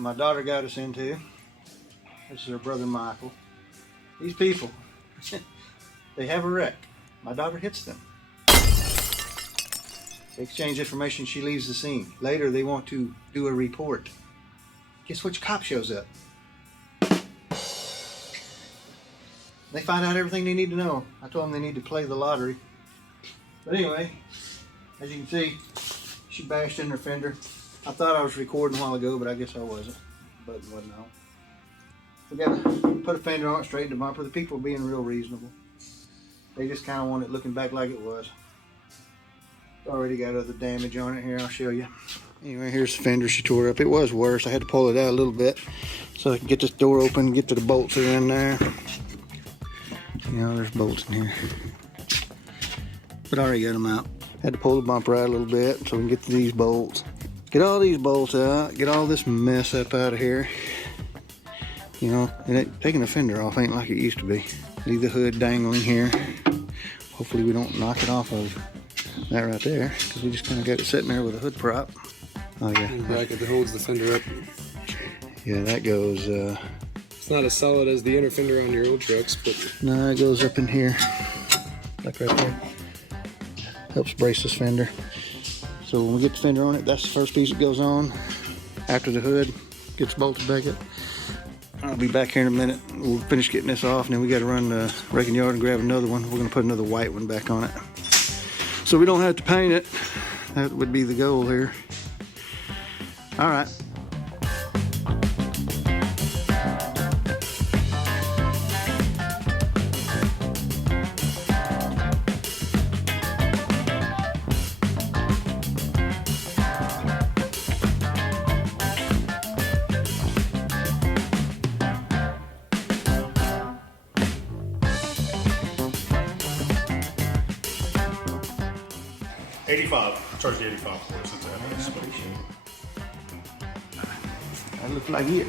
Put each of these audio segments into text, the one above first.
my daughter got us into. This is her brother Michael. These people, they have a wreck. My daughter hits them. They exchange information, she leaves the scene. Later they want to do a report. Guess which cop shows up? They find out everything they need to know. I told them they need to play the lottery. But anyway, as you can see, she bashed in her fender. I thought I was recording a while ago, but I guess I wasn't. The button wasn't on. We gotta put a fender on it, straighten the bumper. The people are being real reasonable. They just kind of want it looking back like it was. It's already got other damage on it here, I'll show you. Anyway, here's the fender she tore up. It was worse. I had to pull it out a little bit so I can get this door open and get to the bolts that are in there. You know, there's bolts in here. But I already got them out. Had to pull the bumper out a little bit so we can get to these bolts. Get all these bolts out, get all this mess up out of here. You know, and taking the fender off ain't like it used to be. Leave the hood dangling here. Hopefully we don't knock it off of that right there, because we just kind of got it sitting there with a hood prop. Oh yeah. And bracket that holds the fender up. Yeah, that goes, it's not as solid as the inner fender on your old trucks, but... No, it goes up in here, like right there. Helps brace this fender. So when we get the fender on it, that's the first piece that goes on. After the hood gets bolted back up. I'll be back here in a minute. We'll finish getting this off, and then we got to run the wrecking yard and grab another one. We're going to put another white one back on it, so we don't have to paint it. That would be the goal here. All right. $85. Charge the $85 for it since I have this. That looks like it.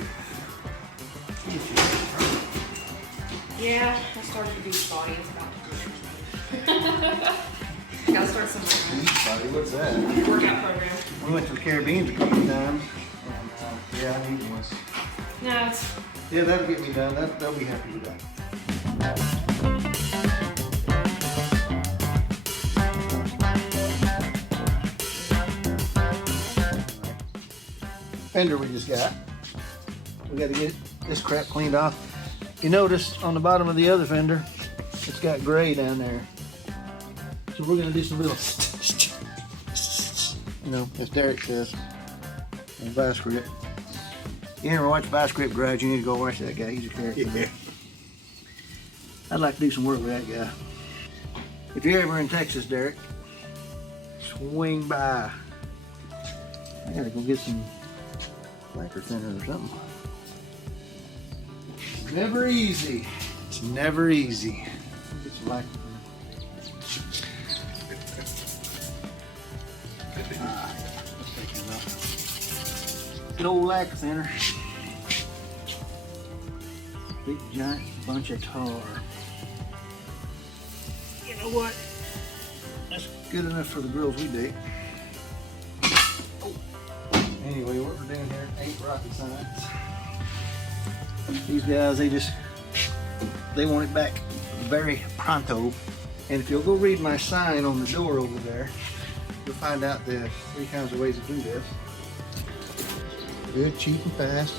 Yeah, I started the beach body. It's about to gotta start somewhere. What's that? Workout program. We went to the Caribbean a couple of times. And, yeah, I need one. No, it's... Yeah, that'll get me done. They'll be happy with that. Fender we just got. We got to get this crap cleaned off. You notice on the bottom of the other fender, it's got gray down there. So we're gonna do some little, you know, as Derek says, on Vice Grip. You ever watch Vice Grip Garage? You need to go watch that guy. He's a character. Yeah. I'd like to do some work with that guy. If you're ever in Texas, Derek, swing by. I gotta go get some lacquer thinner or something. It's never easy. It's never easy. Get some lacquer thinner. Let's take it out. Good old lacquer thinner. Big giant bunch of tar. You know what? That's good enough for the grills we dig. Anyway, what we're doing here ain't rocket science. These guys, they want it back very pronto. And if you'll go read my sign on the door over there, you'll find out the 3 kinds of ways to do this. Good, cheap, and fast.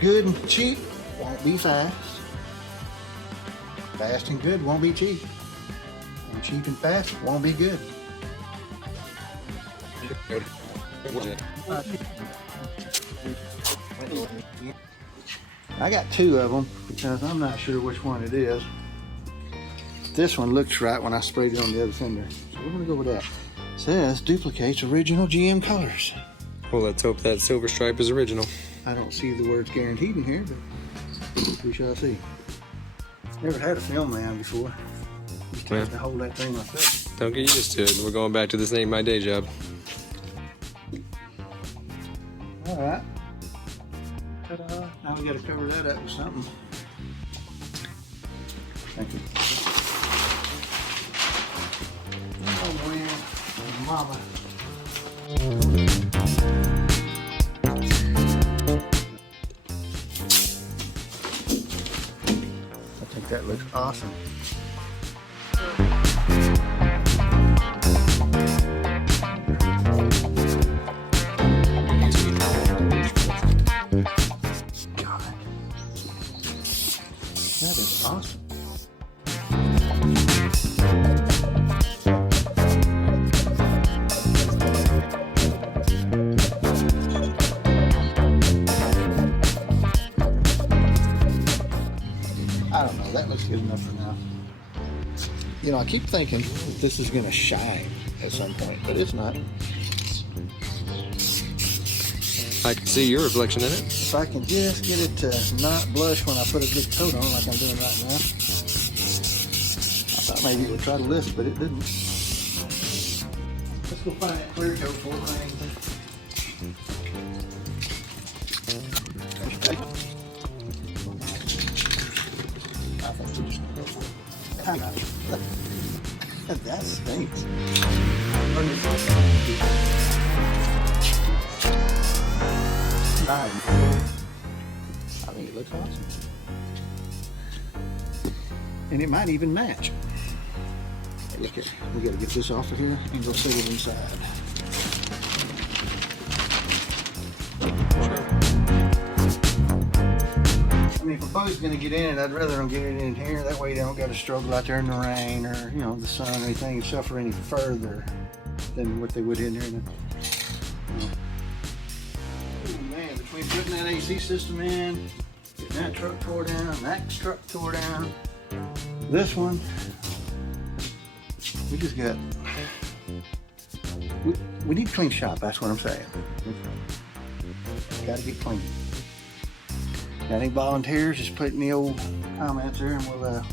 Good and cheap won't be fast. Fast and good won't be cheap. And cheap and fast won't be good. I got 2 of them because I'm not sure which one it is. This one looks right when I sprayed it on the other fender. So we're gonna go with that. It says duplicates original GM colors. Well, let's hope that silver stripe is original. I don't see the words guaranteed in here, but we shall see. Never had a film man before. Just have to hold that thing myself. Don't get used to it. We're going back to this ain't my day job. Alright. Ta-da. Now we gotta cover that up with something. Thank you. Oh man, mama. that looks awesome. God, that is awesome. I don't know, that looks good enough for now. You know, I keep thinking that this is going to shine at some point, but it's not. I can see your reflection in it. If I can just get it to not blush when I put a good coat on like I'm doing right now. I thought maybe it would try to lift, but it didn't. Let's go find that clear coat for it. I think we just go for it. I got it. That stinks. Nice. I think it looks awesome. And it might even match. Hey, look here. We gotta get this off of here and go set it inside. I mean, if a boat's gonna get in it, I'd rather them get it in here. That way they don't gotta struggle out there in the rain or, you know, the sun or anything and suffer any further than what they would in here. You know. Between putting that AC system in, getting that truck tore down, that truck tore down, this one, we just got, we need to clean shop, that's what I'm saying. Gotta get clean. Got any volunteers, just put in the old comments there and we'll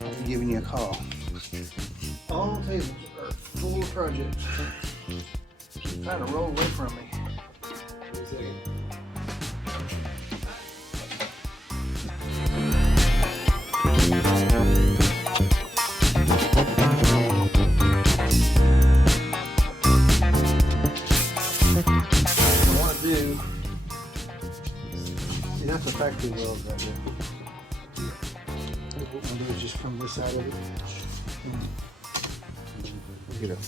be giving you a call. All tables are full of projects. She's trying to roll away from me. See, that's a factory weld right there. What we'll do is just from this side of it.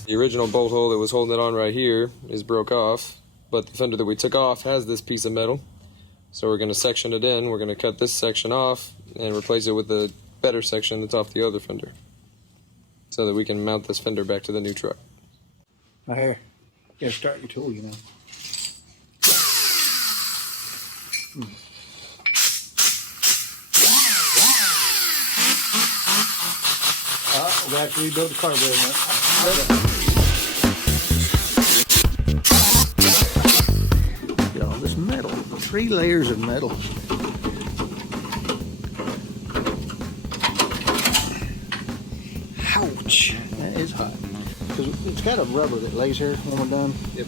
The original bolt hole that was holding it on right here is broke off, but the fender that we took off has this piece of metal. So we're going to section it in. We're going to cut this section off and replace it with the better section that's off the other fender, so that we can mount this fender back to the new truck. Right here. You gotta start your tool, you know. We have to rebuild the carburetor. Look at all this metal. 3 layers of metal. Ouch. That is hot. Because it's got a rubber that lays here when we're done. Yep.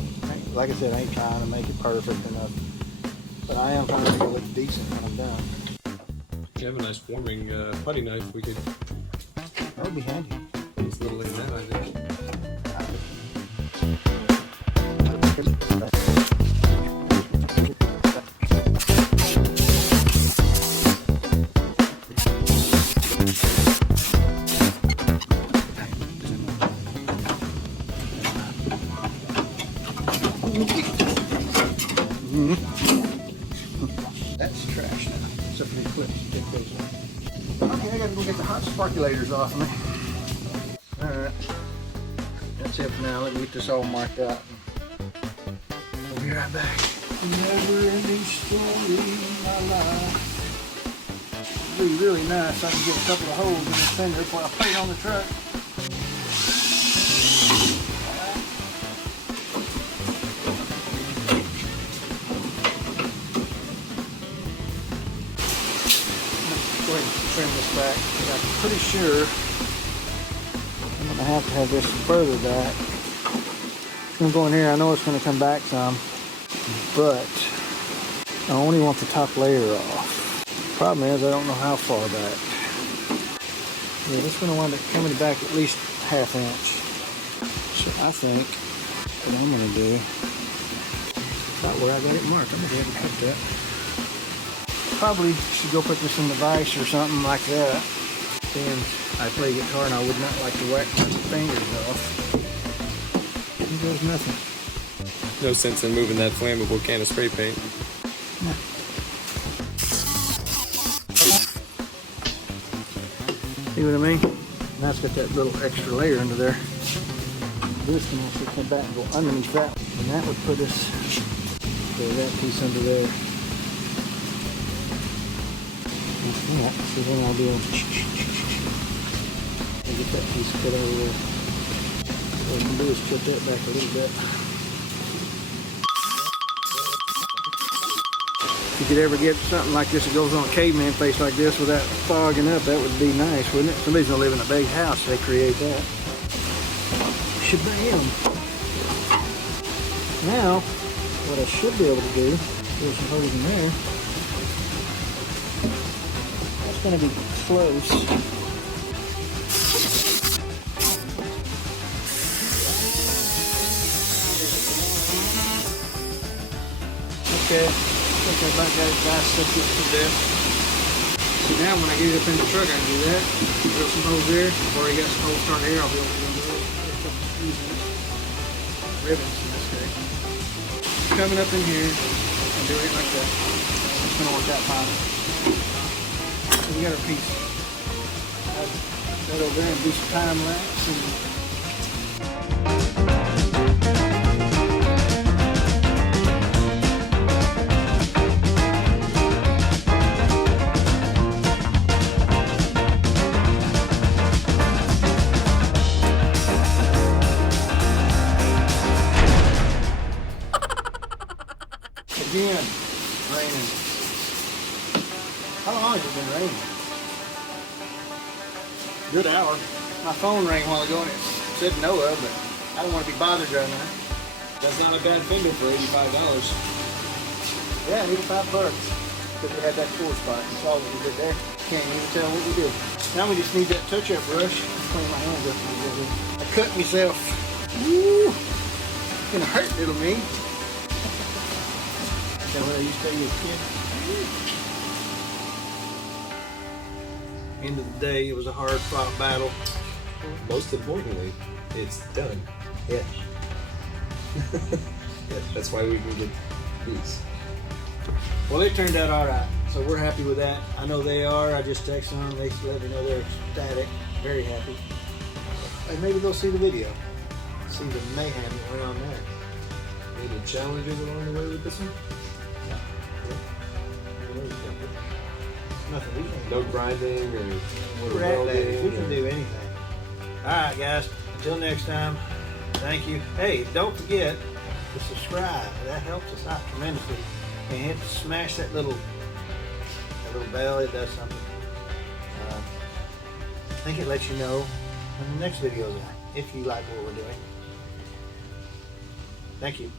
Like I said, I ain't trying to make it perfect enough. But I am trying to make it look decent when I'm done. You have a nice forming putty knife. We could. That would be handy. It's a little in that, I think. That's trash now. Except for the clips. Take those off. Okay, I gotta go get the hot sparkulators off me. Alright. That's it for now. Let me get this all marked out. We'll be right back. Never-ending story in my life. It'd be really nice if I can get a couple of holes in the fender before I put it on the truck. Go ahead and trim this back. I'm pretty sure I'm going to have this further back. It's going to go in here. I know it's going to come back some, but I only want the top layer off. Problem is I don't know how far back. Yeah, this is going to wind up coming back at least ½ inch. So I think what I'm going to do, about where I got it marked, I'm going to go ahead and cut that. Probably should go put this in the vise or something like that. pretend I play guitar and I would not like to whack my fingers off. It does nothing. No sense in moving that flammable can of spray paint. No. See what I mean? Now it's got that little extra layer under there. This can actually come back and go underneath that. And that would put us that piece under there. Yeah, so then I'll be able to get that piece put over there. What we can do is put that back a little bit. If you could ever get something like this that goes on a caveman face like this without fogging up, that would be nice, wouldn't it? Somebody's gonna live in a big house, they create that. Shabam! Now, what I should be able to do, there's some holes in there. That's gonna be close. Okay, I think I about got it dissected to death. So now when I get it up in the truck, I can do that. Drill some holes there. I've already got some holes started here. I'll be able to do it. Ribbons in this case. Coming up in here and doing it like that. It's going to work out fine. So we got our piece. I'll set over there and do some time lapse. Again, raining. How long has it been raining? Good hour. My phone rang a while ago and it said Noah, but I don't want to be bothered right now. That's not a bad fender for $85. Yeah, $85 because we had that cool spot. You saw what we did there. Can't even tell what we did. Now we just need that touch-up brush. Clean my hands up a little bit. I cut myself. Woo! It's gonna hurt, little me. Is that what I used to tell you as a kid? End of the day, it was a hard-fought battle. Most importantly, it's done. Yes. Yeah, that's why we needed these. Well, it turned out all right, so we're happy with that. I know they are. I just texted them. They let me know they're ecstatic, very happy. And maybe they'll see the video, see the mayhem that went on there. Any challenges along the way with this one? Nothing. We can No grinding or We're Ratt Daddy. We can do anything. All right, guys. Until next time. Thank you. Hey, don't forget to subscribe. That helps us out tremendously. And hit smash that little bell. It does something. I think it lets you know when the next video is out if you like what we're doing. Thank you.